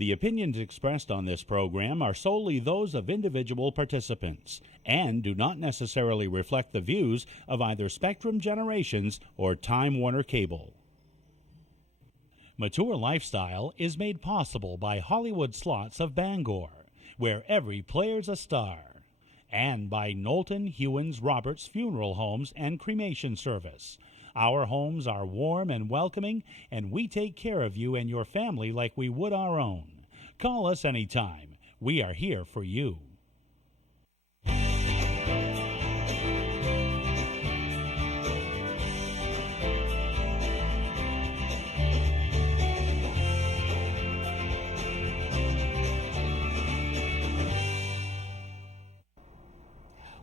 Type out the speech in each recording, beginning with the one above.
The opinions expressed on this program are solely those of individual participants and do not necessarily reflect the views of either Spectrum Generations or Time Warner Cable. Mature Lifestyle is made possible by Hollywood Slots of Bangor, where every player's a star, and by Knowlton Hewins Roberts Funeral Homes and Cremation Service. Our homes are warm and welcoming, and we take care of you and your family like we would our own. Call us anytime. We are here for you.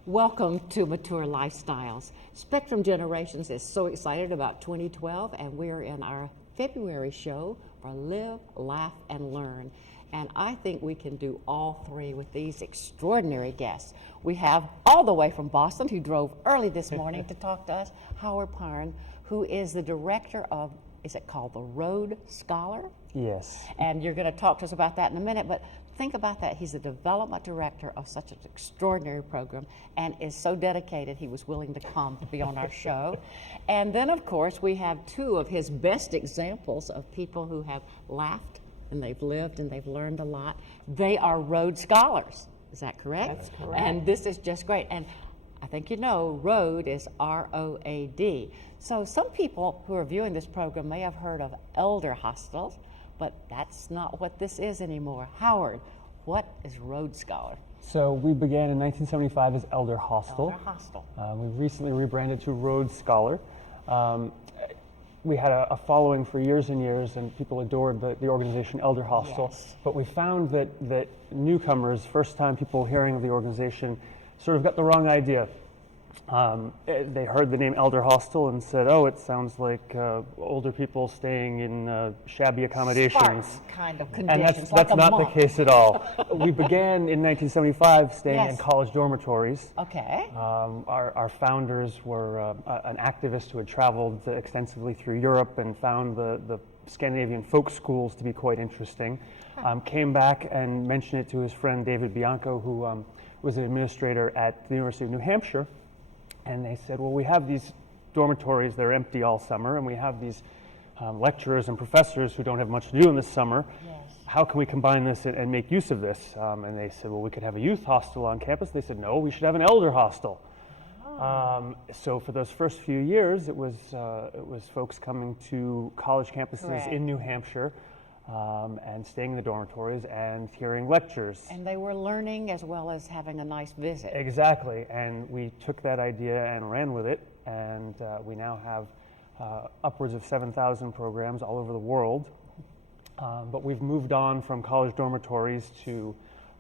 Welcome to Mature Lifestyles. Spectrum Generations is so excited about 2012, and we're in our February show for Live, Laugh, and Learn. And I think we can do all three with these extraordinary guests. We have all the way from Boston, who drove early this morning to talk to us, Howard Parn, who is the director of, is it called the Road Scholar? Yes. And you're going to talk to us about that in a minute, but think about that. He's the development director of such an extraordinary program and is so dedicated he was willing to come to be on our show. And then, of course, we have two of his best examples of people who have laughed and they've lived and they've learned a lot. They are Road Scholars. Is that correct? That's correct. And this is just great. And I think you know, Road is R-O-A-D. So some people who are viewing this program may have heard of Elderhostels, but that's not what this is anymore. Howard, what is Road Scholar? So we began in 1975 as Elderhostel. Elderhostel. We recently rebranded to Road Scholar. We had a following for years and years, and people adored the organization Elderhostel. Yes. But we found that newcomers, first-time people hearing of the organization, sort of got the wrong idea. They heard the name Elderhostel and said, "Oh, it sounds like older people staying in shabby accommodations." Spartan kind of And conditions. that's like not a the monk. case at all. We began in 1975 staying Yes. in college dormitories. Okay. Our founders were an activist who had traveled extensively through Europe and found the Scandinavian folk schools to be quite interesting. Came back and mentioned it to his friend David Bianco, who was an administrator at the University of New Hampshire. And they said, well, we have these dormitories that are empty all summer, and we have these lecturers and professors who don't have much to do in the summer. Yes. How can we combine this and make use of this? And they said, well, we could have a youth hostel on campus. They said, no, we should have an elder hostel. Oh. So for those first few years, it was folks coming to college campuses Correct. in New Hampshire and staying in the dormitories and hearing lectures. And they were learning as well as having a nice visit. Exactly, and we took that idea and ran with it, and we now have upwards of 7,000 programs all over the world. But we've moved on from college dormitories to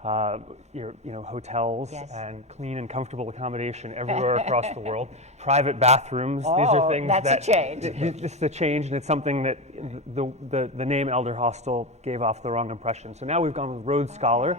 hotels. Yes. And clean and comfortable accommodation everywhere across the world. Private bathrooms. Oh, these are things that's a change. This is a change, and it's something that the name Elderhostel gave off the wrong impression. So now we've gone with Road Scholar.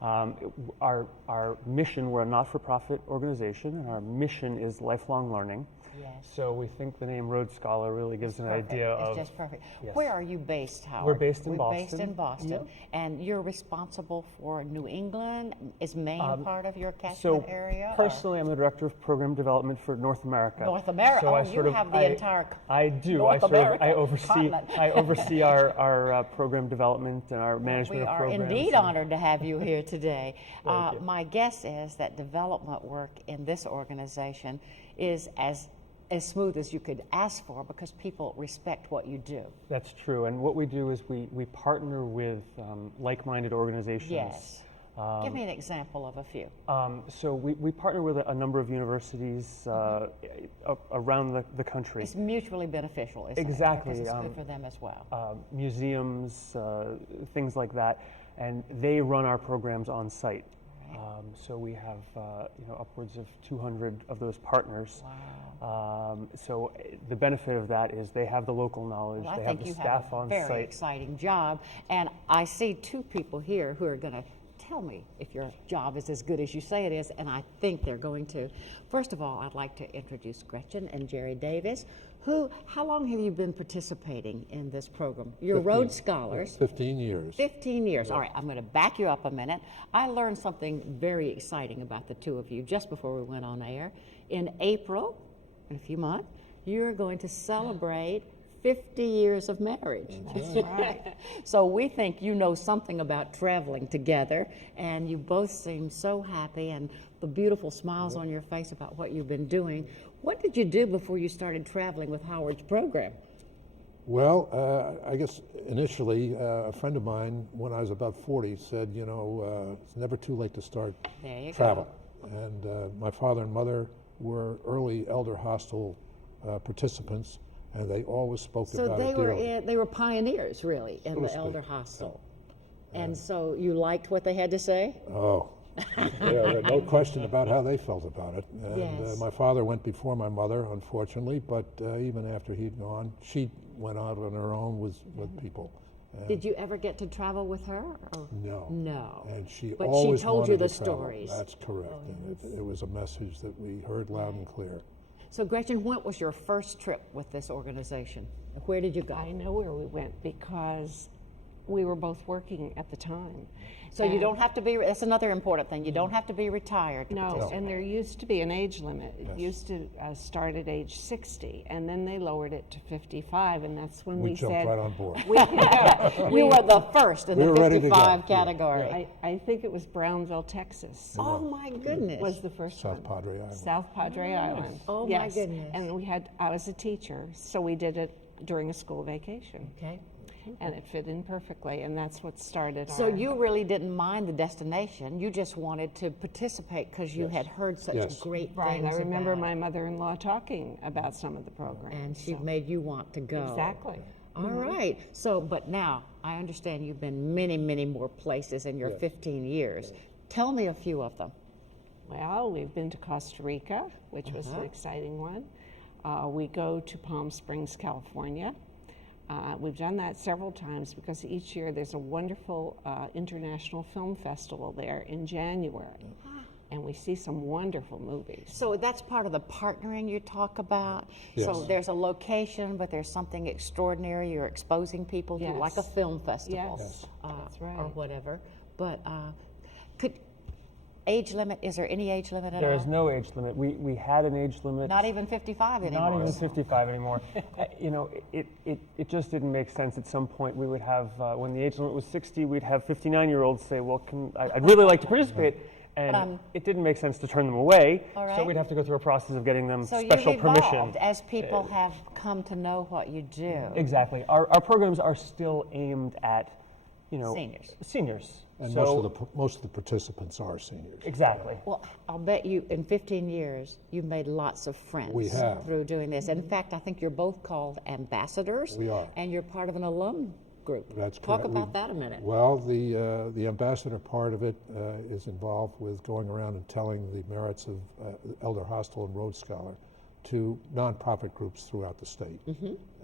Our mission, we're a not-for-profit organization, and our mission is lifelong learning. Yes. So we think the name Road Scholar really gives an idea of... It's just perfect. Yes. Where are you based, Howard? We're based in We're Boston. based in Boston. Yep. And you're responsible for New England. Is Maine part of your catchment So area? personally, I'm the director of program development for North America. North America. So Oh, I you sort of, have the entire I do. North America I oversee. continent. I oversee our program development and our management We of are programs. indeed honored to have you here today. Thank you. My guess is that development work in this organization is as smooth as you could ask for because people respect what you do. That's true. And what we do is we partner with like-minded organizations. Yes. Give me an example of a few. So we partner with a number of universities around the country. It's mutually beneficial, isn't Exactly. it? Because it's good for them as well. Museums, things like that, and they run our programs on site. Right. So we have upwards of 200 of those partners. Wow. So the benefit of that is they have the local knowledge, Well, I they think have the you staff have a on very site. exciting job, and I see two people here who are going to tell me if your job is as good as you say it is, and I think they're going to. First of all, I'd like to introduce Gretchen and Jerry Davis, How long have you been participating in this program? You're Rhodes Scholars. 15 years. 15 years. All right, I'm going to back you up a minute. I learned something very exciting about the two of you just before we went on air. In April, in a few months, you're going to celebrate 50 years of marriage. That's right. So we think you know something about traveling together, and you both seem so happy, and the beautiful smiles on your face about what you've been doing. What did you do before you started traveling with Howard's program? Well, I guess initially a friend of mine, when I was about 40, said, it's never too late to start travel. And my father and mother were early Elderhostel participants, and they always spoke about it dearly. So they were pioneers, really, in the Elderhostel. And so you liked what they had to say? Oh, yeah, no question about how they felt about it. And my father went before my mother, unfortunately, but even after he'd gone, she went out on her own with people. Did you ever get to travel with her? Or? No. No. And she but always she told you the to travel. stories. That's correct. And it was a message that we heard loud and clear. So Gretchen, what was your first trip with this organization? Where did you go? I know where we went because we were both working at the time. So you don't have to be, that's another important thing, you don't have to be retired to No, participate. and there used to be an age limit. It used to start at age 60, and then they lowered it to 55, and that's when we jumped said... right on board. You were the first in We the were ready to go. 55 category. I think it was Brownsville, Texas. Oh my goodness. Was the first South one. Padre Island. South Padre Island. Oh, my yes. goodness. And I was a teacher, so we did it during a school vacation. Okay. And it fit in perfectly, and that's what started So you really didn't mind the destination, you just wanted to participate because you had heard such great Right, things I remember about my it. mother-in-law talking about some of the programs. And she made you want to go. Exactly. All right. So, but now, I understand you've been many, many more places in your 15 years. Tell me a few of them. Well, we've been to Costa Rica, which was an exciting one. We go to Palm Springs, California. We've done that several times because each year there's a wonderful international film festival there in January. And we see some wonderful movies. So that's part of the partnering you talk about. Yes. So there's a location, but there's something extraordinary you're exposing people to, like a film festival. Yes. That's right. Or whatever. But age limit, is there any age limit at all? There is no age limit. We had an age limit. Not even 55 anymore. Not even 55 anymore. It just didn't make sense. At some point, we would have, when the age limit was 60, we'd have 59-years-olds say, well, I'd really like to participate. And it didn't make sense to turn them away. So we'd have to go through a process of getting them special you've permission. evolved as people have come to know what you do. Exactly. Our programs are still aimed at, seniors. And so, most of the participants are seniors. Exactly. Well, I'll bet you in 15 years, you've made lots of friends We have. through doing this. In fact, I think you're both called ambassadors. We are. And you're part of an alum group. That's Talk correct. about that a minute. Well, the ambassador part of it is involved with going around and telling the merits of Elderhostel and Rhodes Scholar to nonprofit groups throughout the state.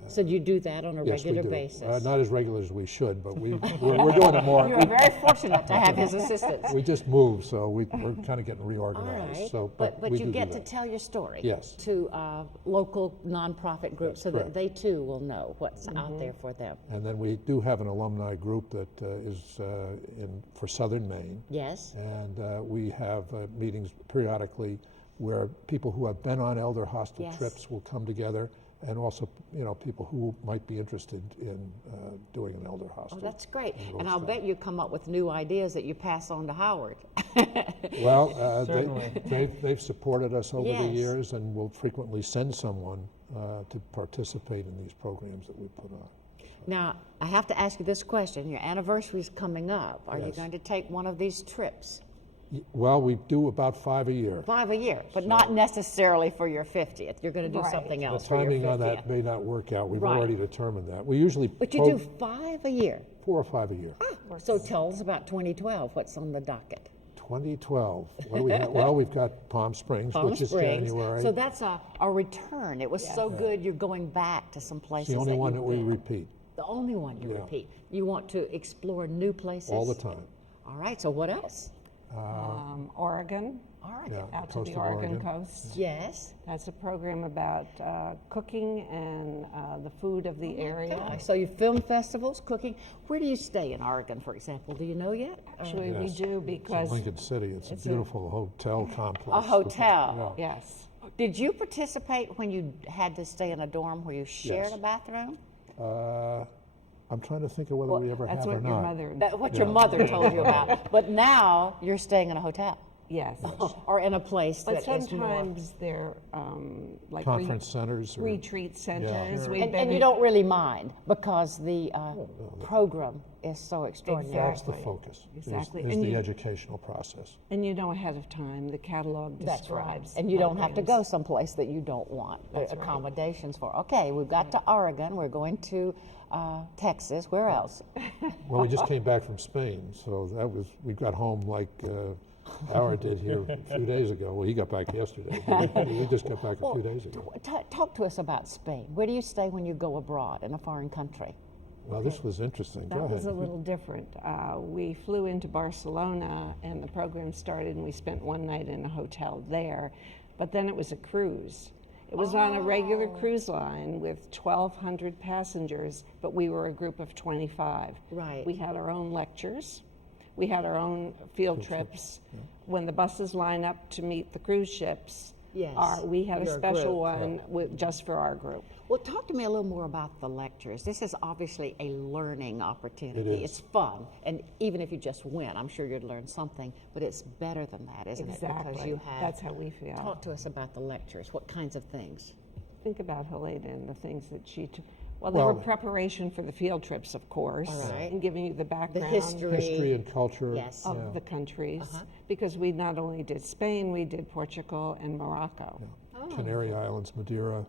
So you do that on a Yes, regular we do. basis? Not as regular as we should, but we're doing it more. You're very fortunate to have his assistance. We just moved, so we're kind of getting All reorganized. right, So, but we you do get that. to tell your story Yes. to local nonprofit groups so that correct. they too will know what's out there for them. And then we do have an alumni group that is for Southern Maine. Yes. And we have meetings periodically where people who have been on Elderhostel Yes. trips will come together, and also, people who might be interested in doing an Elderhostel. Oh, that's great. in And Rhodes I'll Scholar. bet you come up with new ideas that you pass on to Howard. Well, Certainly. they've supported us over the Yes. years, and will frequently send someone to participate in these programs that we put on. Now, I have to ask you this question. Your anniversary's coming up. Are you Yes. going to take one of these trips? Well, we do about 5 a year. 5 a year, but not necessarily for your 50th. You're going to do Right. something The else for your timing 50th. on that may not work out. We've Right. already determined that. We usually But you do 5 a year. 4 or 5 a year. So tell us about 2012. What's on the docket? 2012. What do we have? Well, we've got Palm Springs, Palm which Springs. is January. So that's a return. It was so good you're going back to some places. It's the only one that you've we been. repeat The only one you Yeah. repeat. You want to explore new places? all the time. All right, so what else? Oregon, Oregon. out to coast the of Oregon Oregon. coast. Yes. That's a program about cooking and the food of the area. Gosh, so you film festivals, cooking. Where do you stay in Oregon, for example? Do you know yet? Actually, we Yes. do It's because in Lincoln City. It's a beautiful hotel complex. A hotel. Yeah. yes, Did you participate when you had to stay in a dorm where you shared Yes. a bathroom? I'm trying to think of whether we ever that's have or what your not. mother. That's what your mother told you about. But now you're staying in a hotel Yes, or in a place but that is more. sometimes they're like Conference centers. Or, retreat centers. Sure. We've And been you don't really mind because the program is so extraordinary. That's the Exactly. focus. Exactly. Is And the you- educational process. and you know ahead of time the catalog That's right. describes. And you don't have to go programs. someplace that you don't want That's right. accommodations for. Okay, we've got to Oregon. We're going to Texas. Where else? Well, we just came back from Spain, so we got home like Howard did here a few days ago. Well, he got back yesterday. We just got back a few days ago. Talk to us about Spain. Where do you stay when you go abroad in a foreign country? Well, this was interesting. That Go was a ahead. little different. We flew into Barcelona and the program started and we spent one night in a hotel there, but then it was a cruise. It was on a regular cruise line with 1,200 passengers, but we were a group of 25. Right. We had our own lectures. We had our own field trips. When the buses line up to meet the cruise ships, Yes, we had a your special group. one just for our group. Well, talk to me a little more about the lectures. This is obviously a learning opportunity. It is. It's fun, and even if you just went, I'm sure you'd learn something. But it's better than that, isn't it? Because Exactly. you have. That's how we feel. Talk to us about the lectures. What kinds of things? Think about Helena and the things that she took. Well, they were Well- preparation for the field trips, of course, All right. and giving you the The background History and culture. Yes. of the countries. Because we not only did Spain, we did Portugal and Morocco. Canary Islands, Madeira.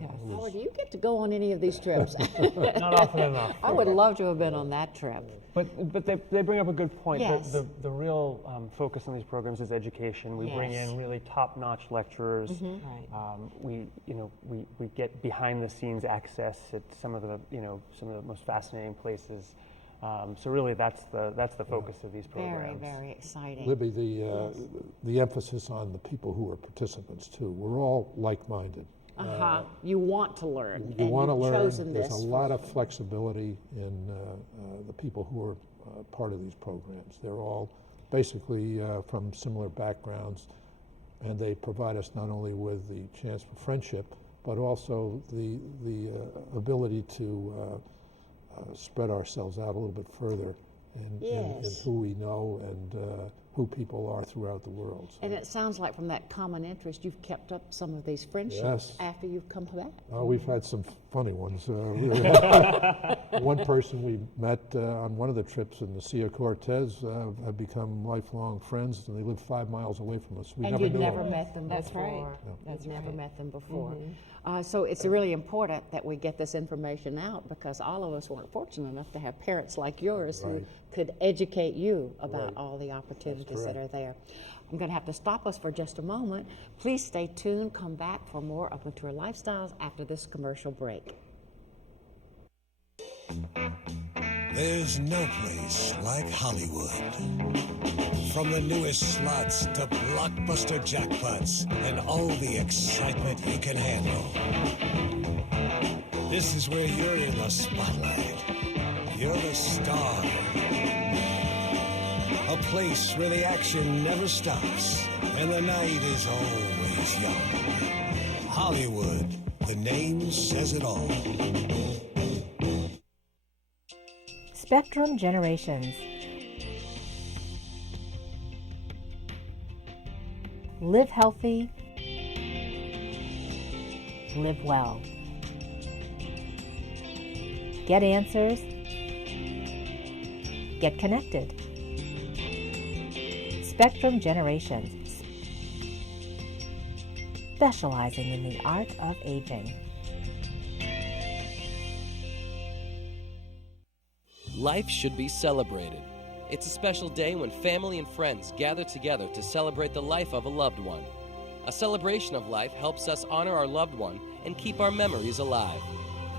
Yes. Howard, do you get to go on any of these trips? Not often enough. I would love to have been on that trip. But they bring up a good point. Yes. The real focus on these programs is education. We bring Yes. in really top-notch lecturers. Right. We get behind-the-scenes access at some of the most fascinating places. So really, that's the focus of these Very, programs. very exciting. Libby, the emphasis on the people who are participants too. We're all like-minded. You want to learn. You and want to you've learn. chosen There's this a for- lot of flexibility in the people who are part of these programs. They're all basically from similar backgrounds, and they provide us not only with the chance for friendship, but also the ability to spread ourselves out a little bit further in Yes. who we know and who people are throughout the world. So, And it sounds like from that common interest, you've kept up some of these friendships Yes. after you've come back. we've had some funny ones. One person we met on one of the trips in the Sea of Cortez have become lifelong friends, and they live 5 miles away from us. We And never you'd knew never them. met them That's before. right. You've That's never right. met them before. So it's really important that we get this information out because all of us weren't fortunate enough to have parents like yours who Right. could educate you about Right. all the opportunities that correct. are there. I'm going to have to stop us for just a moment. Please stay tuned. Come back for more of Mature Lifestyles after this commercial break. There's no place like Hollywood. From the newest slots to blockbuster jackpots and all the excitement you can handle. This is where you're in the spotlight. You're the star. A place where the action never stops and the night is always young. Hollywood, the name says it all. Spectrum Generations. Live healthy, live well. Get answers, get connected. Spectrum Generations, specializing in the art of aging. Life should be celebrated. It's a special day when family and friends gather together to celebrate the life of a loved one. A celebration of life helps us honor our loved one and keep our memories alive.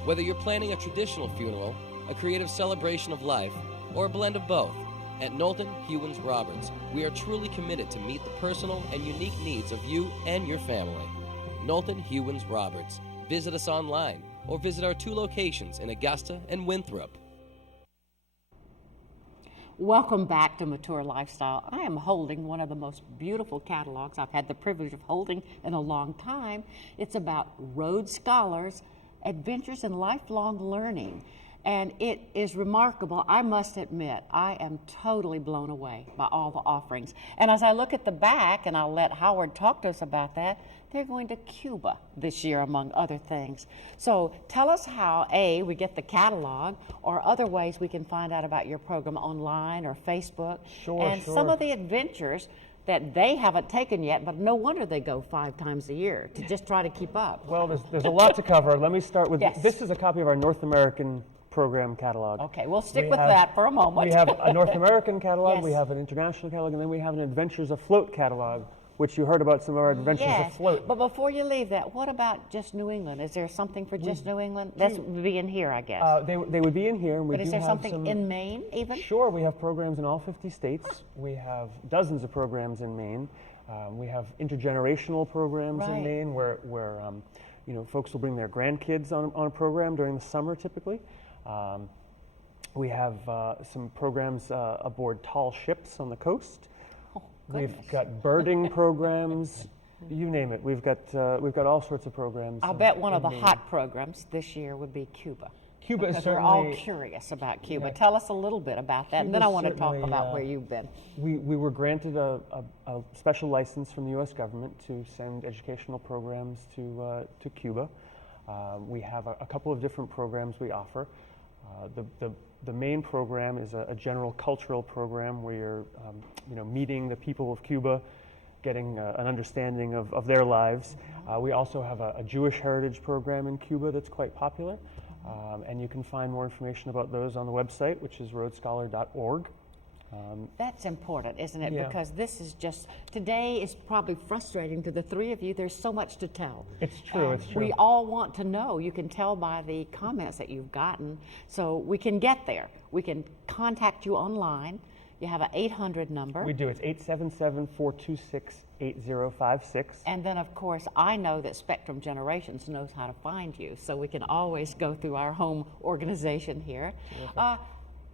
Whether you're planning a traditional funeral, a creative celebration of life, or a blend of both, At Knowlton Hewins Roberts, we are truly committed to meet the personal and unique needs of you and your family. Knowlton Hewins Roberts. Visit us online or visit our 2 locations in Augusta and Winthrop. Welcome back to Mature Lifestyle. I am holding one of the most beautiful catalogs I've had the privilege of holding in a long time. It's about Rhodes Scholars, Adventures in Lifelong Learning. And it is remarkable. I must admit, I am totally blown away by all the offerings. And as I look at the back, and I'll let Howard talk to us about that, they're going to Cuba this year, among other things. So tell us how, A, we get the catalog, or other ways we can find out about your program online or Facebook. Sure. Some of the adventures that they haven't taken yet, but no wonder they go 5 times a year to just try to keep up. Well, there's a lot to cover. Let me start with, Yes. This is a copy of our North American program catalog. Okay, we'll stick with that for a moment. We have a North American catalog, Yes. we have an international catalog, and then we have an Adventures Afloat catalog, which you heard about some of our Adventures Afloat. But before you leave that, what about just New England? Is there something for just New England? That's be in here, I guess. They would be in here. And we but is do there have something in Maine even? Sure, we have programs in all 50 states. We have dozens of programs in Maine. We have intergenerational programs Right. in Maine where folks will bring their grandkids on a program during the summer typically. We have some programs aboard tall ships on the coast. Oh, We've goodness. got birding programs, you name it. We've got all sorts of programs. I'll bet one of the in Maine. hot programs this year would be Cuba. Cuba is Because we're all certainly. curious about Cuba. Yeah. Tell us a little bit about that, and then I Cuba's want to talk certainly, about where you've been. We were granted a special license from the U.S. government to send educational programs to Cuba. We have a couple of different programs we offer. The main program is a general cultural program where you're meeting the people of Cuba, getting an understanding of their lives. We also have a Jewish heritage program in Cuba that's quite popular, and you can find more information about those on the website, which is rhodescholar.org. That's important, isn't it? Yeah. Because this is just, today is probably frustrating to the 3 of you. There's so much to tell. It's true, And it's true. We all want to know. You can tell by the comments that you've gotten. So we can get there. We can contact you online. You have an 800 number. We do. It's 877-426-8056. And then, of course, I know that Spectrum Generations knows how to find you. So we can always go through our home organization here.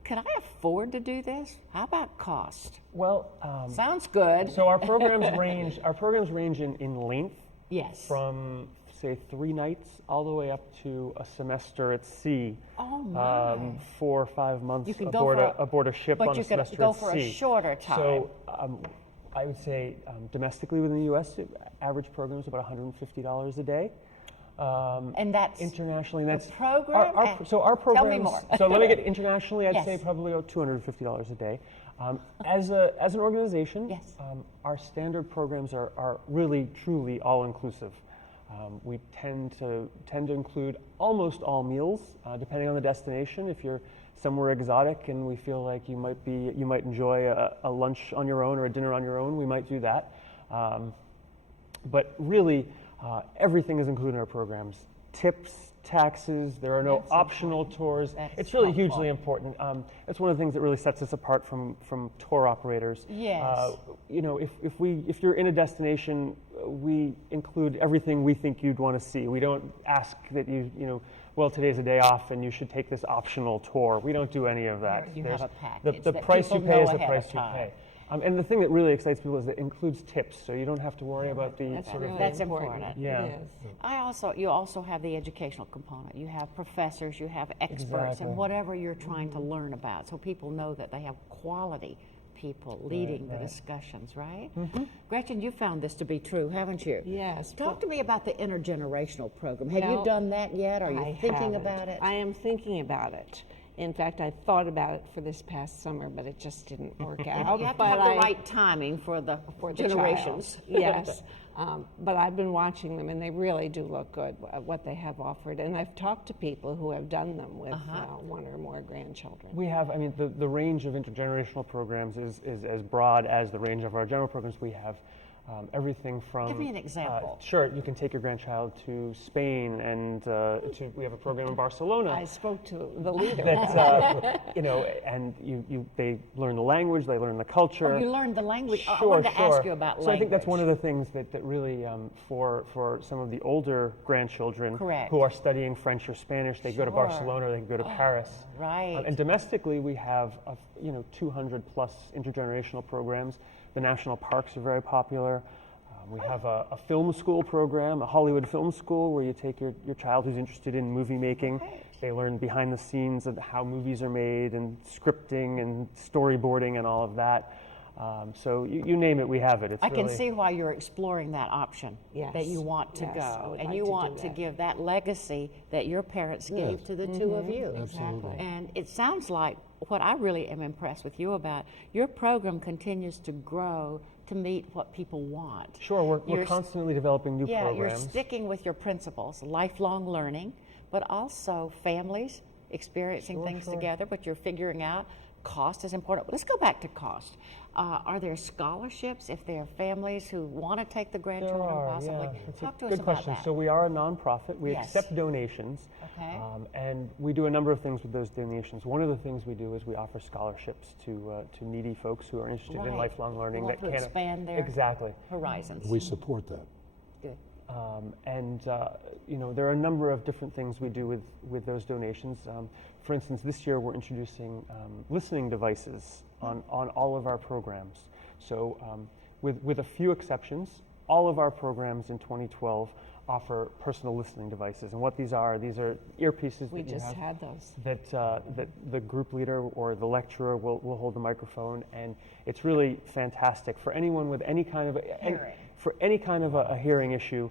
Could I afford to do this? How about cost? Well, Sounds good. so our programs range. Our programs range in length Yes. from say 3 nights all the way up to a semester at sea. Oh, my. 4 or 5 months You could go aboard for aboard a ship but on you a could semester go at for a sea. shorter time. So I would say domestically within the U.S., average program is about $150 a day. And that's Internationally, that's program? so our Tell me programs. more. So let me get internationally. I'd Yes. say probably about $250 a day. As an organization, Yes. our standard programs are really truly all inclusive. We tend to include almost all meals, depending on the destination. If you're somewhere exotic and we feel like you might enjoy a lunch on your own or a dinner on your own, we might do that. But really, everything is included in our programs. Tips, taxes, there are no That's optional tours. That's It's really helpful. hugely important. It's one of the things that really sets us apart from tour operators. Yes. If you're in a destination, we include everything we think you'd want to see. We don't ask that well, today's a day off and you should take this optional tour. We don't do any of that. You have a package The that price you people pay know is the ahead price of you time. pay. And the thing that really excites people is that it includes tips, so you don't have to worry about the That's sort really of. That's important. important. Yeah. It is. You also have the educational component. You have professors, you have experts, Exactly. and whatever you're trying to learn about, so people know that they have quality people leading the discussions, right? Gretchen, you found this to be true, haven't you? Yes. Talk to me about the intergenerational program. Have you Well, done that yet? Are you I thinking haven't. about it? I am thinking about it. In fact, I thought about it for this past summer, but it just didn't work out. You have to But have the I- right timing for the for the generations. child. Yes. But I've been watching them, and they really do look good, what they have offered. And I've talked to people who have done them with one or more grandchildren. We have, the range of intergenerational programs is as broad as the range of our general programs. We have everything from... Give me an example. Sure, you can take your grandchild to Spain, and we have a program in Barcelona. I spoke to the leader. That, and they learn the language, they learn the culture. Oh, you learned the language? Sure, I wanted to ask you about language. So I think that's one of the things that really, for some of the older grandchildren Correct. who are studying French or Spanish, they go to Barcelona, they can go to Paris. Right. And domestically, we have 200 plus intergenerational programs. The national parks are very popular. We have a film school program, a Hollywood film school, where you take your child who's interested in movie making. Okay. They learn behind the scenes of how movies are made and scripting and storyboarding and all of that. So you name it, we have it. I can see why you're exploring that option, Yes. that you want to Yes, I go, would and like you to do want to that. give that legacy that your parents gave to the two of you. Absolutely. And it sounds like what I really am impressed with you about, your program continues to grow to meet what people want. Sure, we're You're constantly developing new Yeah, you're programs. sticking with your principles, lifelong learning, but also families experiencing things together, but you're figuring out cost is important. Let's go back to cost. Are there scholarships if there are families who want to take the grandchildren possibly? It's Talk a to us good about question. that. So we are a nonprofit. We Yes. accept donations. Okay. And we do a number of things with those donations. One of the things we do is we offer scholarships to needy folks who are interested in Right. lifelong learning. Want to expand their Exactly. horizons. We support that. Good. There are a number of different things we do with those donations. For instance, this year we're introducing listening devices on all of our programs. So with a few exceptions, all of our programs in 2012 offer personal listening devices. And what these are earpieces We that you just have had those. that the group leader or the lecturer will hold the microphone, and it's really fantastic for anyone with any kind of a hearing issue.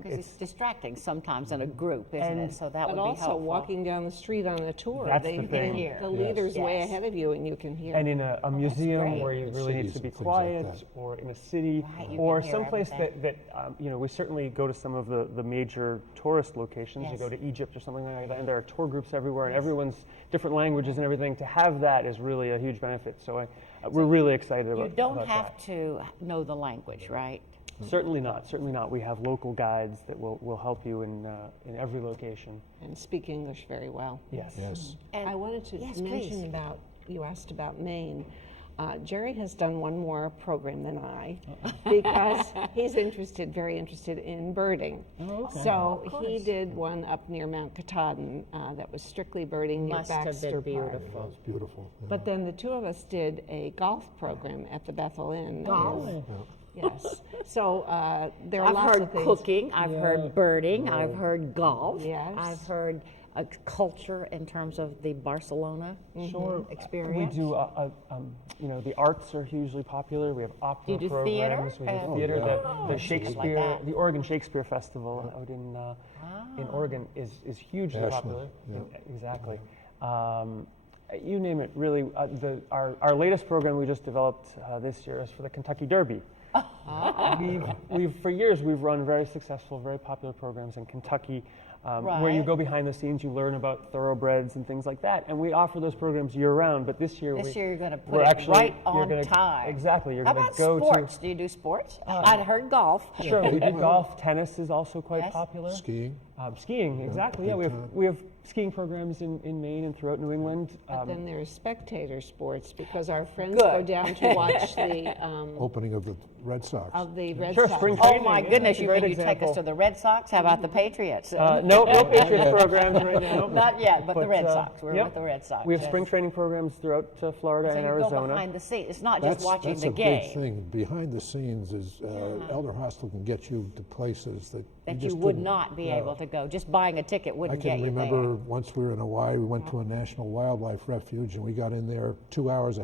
Because it's distracting sometimes in a group, isn't it? So that But would be also helpful. walking down the street on a tour, That's they the thing. hear. the leader's way Yes. ahead of you, and you can hear. And in a museum great. where you In really need cities to be and things like quiet, that. or in a city, Right, you or can hear someplace everything. that we certainly go to some of the major tourist locations. Yes. You go to Egypt or something like that, and there are tour groups everywhere, and everyone's different languages and everything. To have that is really a huge benefit. So we're really excited about You don't about have that. to know the language, right? Certainly not. Certainly not. We have local guides that will help you in every location. and speak English very well. Yes. Yes. And I wanted to yes, mention please. you asked about Maine. Jerry has done one more program than I because he's very interested in birding. Oh, okay. So he did one up near Mount Katahdin that was strictly birding near Must have Baxter been Park. beautiful. That's beautiful. Yeah. But then the two of us did a golf program at the Bethel Inn. Golf? Yes. So there are I've lots heard of things. cooking, I've heard birding, I've heard golf. Yes. I've heard culture in terms of the Barcelona Sure. experience. We do, the arts are hugely popular. We have opera Do you do programs. theater? We do Oh, theater. yeah. The absolutely. Shakespeare, Like that. the Oregon Shakespeare Festival out in Oregon is hugely National, popular. yeah. Exactly. You name it, really. Our latest program we just developed this year is for the Kentucky Derby. We've for years we've run very successful, very popular programs in Kentucky, where you Right. go behind the scenes, you learn about thoroughbreds and things like that, and we offer those programs year round. But this year, This year you're going to put we're it actually right you're on gonna, time. Exactly, you're How going about to go sports? Do you do sports? I'd heard golf. to. Sure, we do golf. Tennis is also quite Yes. popular. Skiing. Skiing, exactly. Yeah, big we have skiing programs in Maine and throughout New England. But then there's spectator sports because our friends Good. go down to watch the Opening of the Red Sox. Red Sure, Sox. spring Oh training, my yeah, goodness, that's a you great mean you take us example. to the Red Sox? How about the Patriots? No Patriots programs right now. Not yet, but the Red Sox. We're yep. with the Red Sox. We have yes. spring training programs throughout Florida So and you Arizona. go behind the scenes. It's not just watching that's the a game big thing. Behind the scenes is Elderhostel can get you to places that that just you would couldn't- not be no. able to go. Just buying a ticket I wouldn't can get you remember there. once we were in Hawaii, we went to a national wildlife refuge, and we got in there 2 hours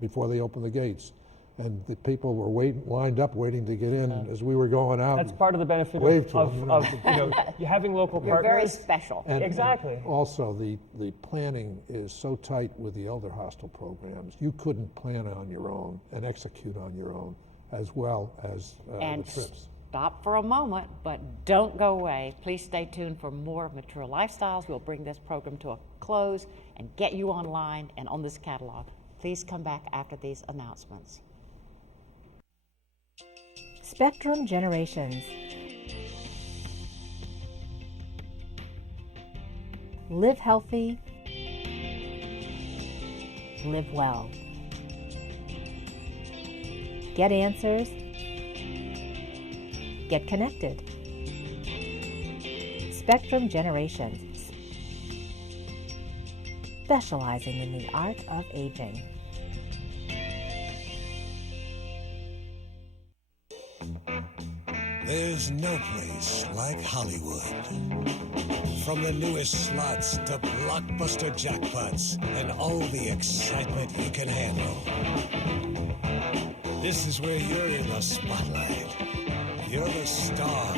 before they opened the gates. And the people were lined up waiting to get in as we were going out. That's part of the benefit Wave to of, them, you having local You're partners. very special. And Exactly. Also, the planning is so tight with the Elderhostel programs. You couldn't plan on your own and execute on your own as well as And the trips. stop for a moment, but don't go away. Please stay tuned for more of Mature Lifestyles. We'll bring this program to a close and get you online and on this catalog. Please come back after these announcements. Spectrum Generations. Live healthy. Live well. Get answers. Get connected. Spectrum Generations. Specializing in the art of aging. There's no place like Hollywood. From the newest slots to blockbuster jackpots and all the excitement you can handle. This is where you're in the spotlight. You're the star.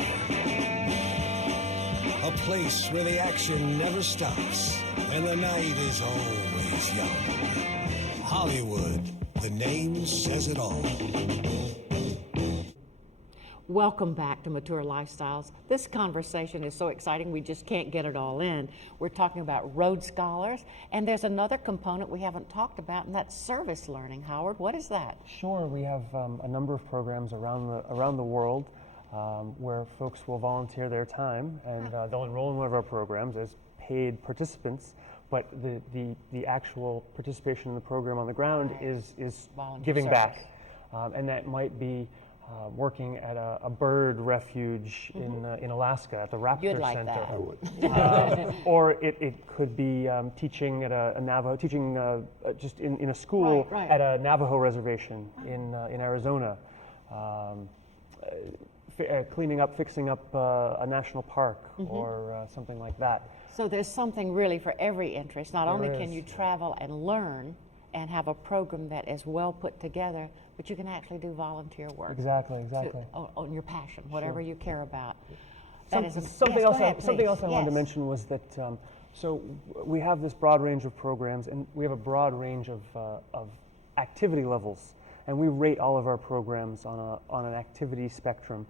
A place where the action never stops and the night is always young. Hollywood, the name says it all. Welcome back to Mature Lifestyles. This conversation is so exciting, we just can't get it all in. We're talking about Rhodes Scholars, and there's another component we haven't talked about, and that's service learning. Howard, what is that? Sure, we have a number of programs around the world where folks will volunteer their time, and they'll enroll in one of our programs as paid participants. But the actual participation in the program on the ground is giving back, and that might be working at a bird refuge in Alaska at the Raptor You'd like Center. that. I would. Or it could be teaching at a Navajo, just in a school Right. at a Navajo reservation in Arizona. Cleaning up, fixing up a national park or something like that. So there's something really for every interest. Not only There can is. you travel and learn and have a program that is well put together, but you can actually do volunteer work. Exactly. On your passion, whatever you care about. Something else I wanted to Yes. mention was that so we have this broad range of programs, and we have a broad range of activity levels, and we rate all of our programs on an activity spectrum.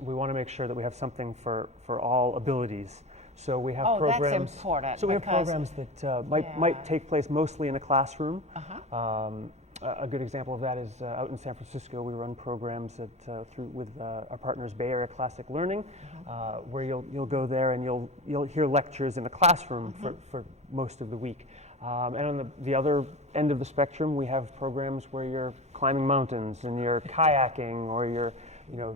We want to make sure that we have something for all abilities. So we have programs. That's important. So we have programs that might take place mostly in a classroom. A good example of that is out in San Francisco. We run programs with our partners Bay Area Classic Learning, where you'll go there and you'll hear lectures in a classroom for most of the week. And on the other end of the spectrum, we have programs where you're climbing mountains and you're kayaking or you're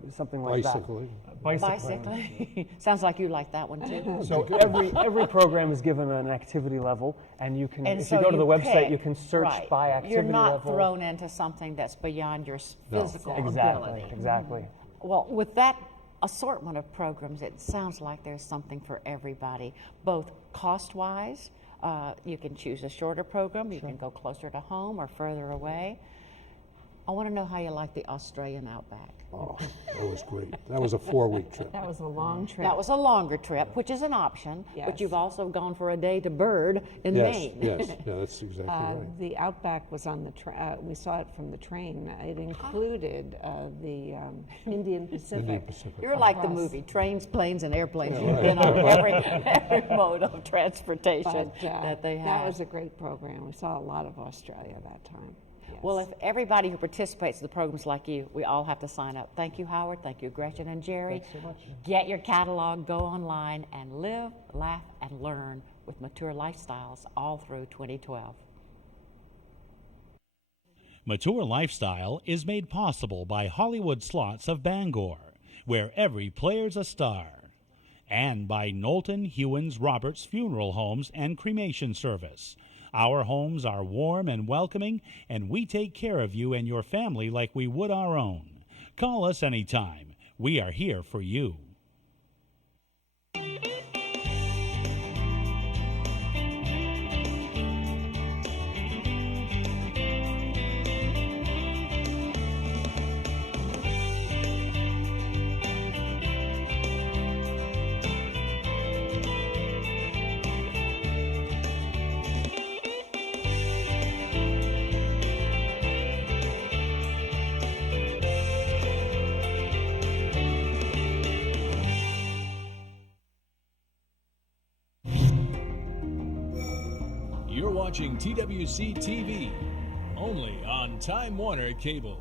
something like Bicycling. that. Bicycling. Sounds like you like that one too. So every program is given an activity level, and you can, if so you go to the website, pick, you can search by activity You're not level. thrown into something that's beyond your physical ability. Exactly. Well, with that assortment of programs, it sounds like there's something for everybody, both cost-wise. You can choose a shorter program. You can go closer to home or further away. I want to know how you like the Australian outback. Oh, that was great. That was a 4-week trip. That was a long trip. That was a longer trip, which is an option, but Yes. you've also gone for a day to Bird in Maine. Yes, yeah, that's exactly right. The Outback was on the we saw it from the train. It included the Indian Pacific. Indian Pacific. You're like the Across. movie, trains, planes, and airplanes. You've been on every mode of transportation But, that they have. that was a great program. We saw a lot of Australia that time. Yes. Well, if everybody who participates in the programs like you, we all have to sign up. Thank you, Howard. Thank you, Gretchen and Jerry. Thanks so much. Get your catalog, go online, and live, laugh, and learn with Mature Lifestyles all through 2012. Mature Lifestyle is made possible by Hollywood Slots of Bangor, where every player's a star, and by Knowlton Hewins Roberts Funeral Homes and Cremation Service. Our homes are warm and welcoming, and we take care of you and your family like we would our own. Call us anytime. We are here for you. You're watching TWC TV, only on Time Warner Cable.